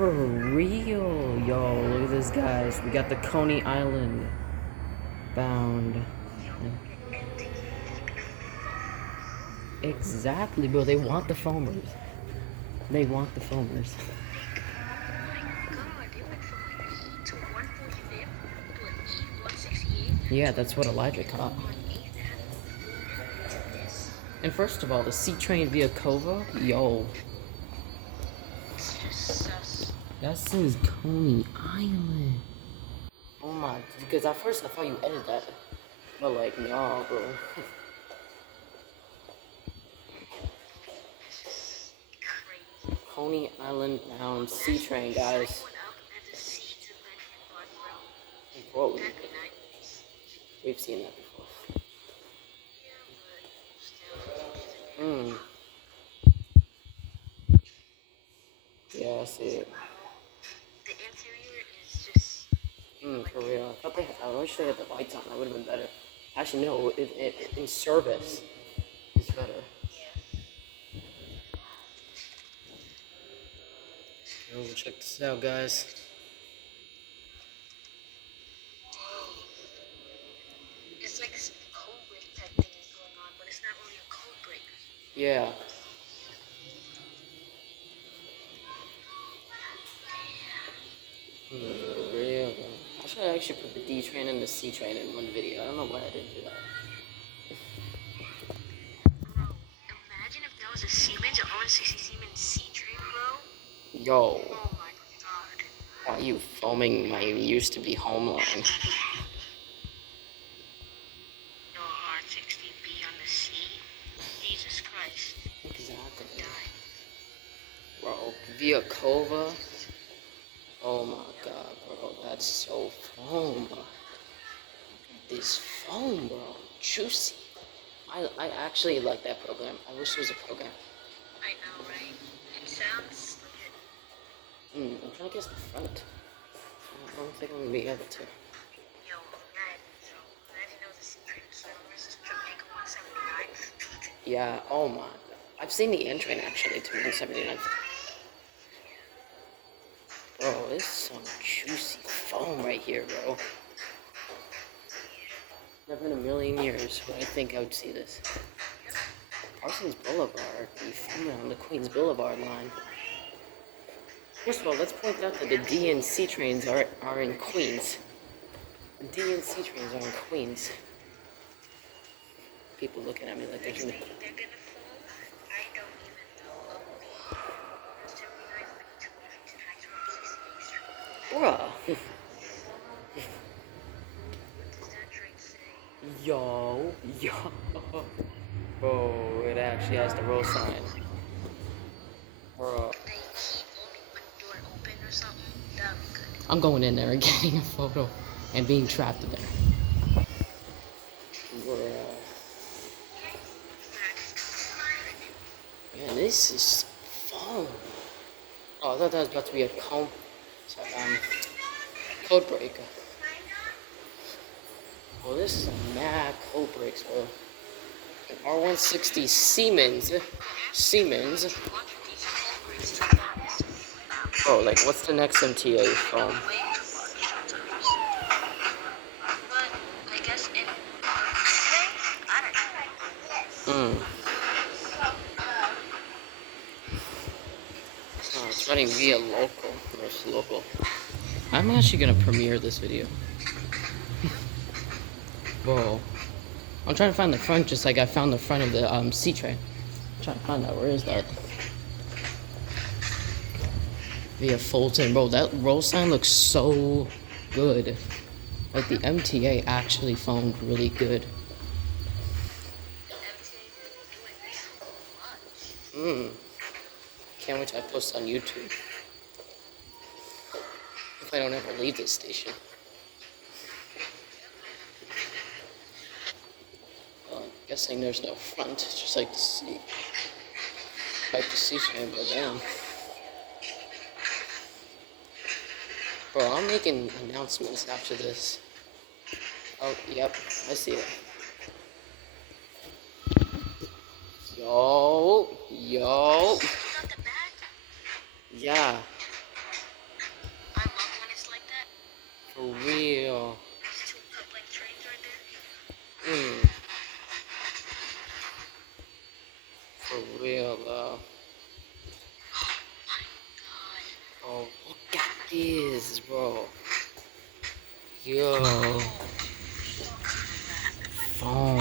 For real, yo, look at this, guys. We got the Coney Island bound. Exactly, bro. They want the foamers. They want the foamers. Yeah, that's what Elijah caught. And first of all, the C train via Kova, yo. That says Coney Island. Oh my, because at first I thought you edited that. But like, nah, bro. Coney Island bound C train, guys. Bro, we've seen that before. Yeah, I see it. The interior is just. For real. I wish they had the lights on. That would have been better. Actually, no. In service, it's better. Yo, check this out, guys. It's like this code break type thing is going on, but it's not really a code break. Yeah. For real. I should actually put the D train and the C train in one video. I don't know why I didn't do that. Bro, imagine if that was a Siemens, a R160 Siemens C train, bro. Yo. Oh my god. Why are you foaming my used to be home line? No R160 B on the C. Jesus Christ. Exactly. Bro, via Kova. Oh my god, bro, that's so foam. This foam, bro, juicy. I actually like that program. I wish there was a program. I know, right? It sounds legit. I'm trying to guess the front. I don't think I'm gonna be able to. Yo, so imagine there was a secret versus Jamaica 179. Yeah, oh my god. I've seen the end train actually to 179. Bro, this is some juicy foam right here, bro. Never in a million years would I think I would see this. Parsons Boulevard, the foam on the Queens Boulevard line. First of all, let's point out that the D and C trains are in Queens. The D and C trains are in Queens. People looking at me like they're gonna... Bruh. Yo. Bro, it actually has the road sign. Bro. I'm going in there and getting a photo and being trapped in there. Bruh. Man, this is fun. Oh, I thought that was about to be a code breaker. Well, this is a mad code breaks, bro. An R160 Siemens. Oh, like, what's the next MTA phone? Oh, it's running via local. Most local. I'm actually gonna premiere this video. Whoa. I'm trying to find the front just like I found the front of the C train. I'm trying to find that. Where is that? Via Fulton. Bro, that roll sign looks so good. Like the MTA actually foamed really good. Can't wait till I post on YouTube. If I don't ever leave this station. Well, I'm guessing there's no front, it's just like the C. Like the C train, but damn. Bro, I'm making announcements after this. Oh, yep, I see it. Yo. Yeah. For real, though. Oh, look at this, bro. Yo. Phone.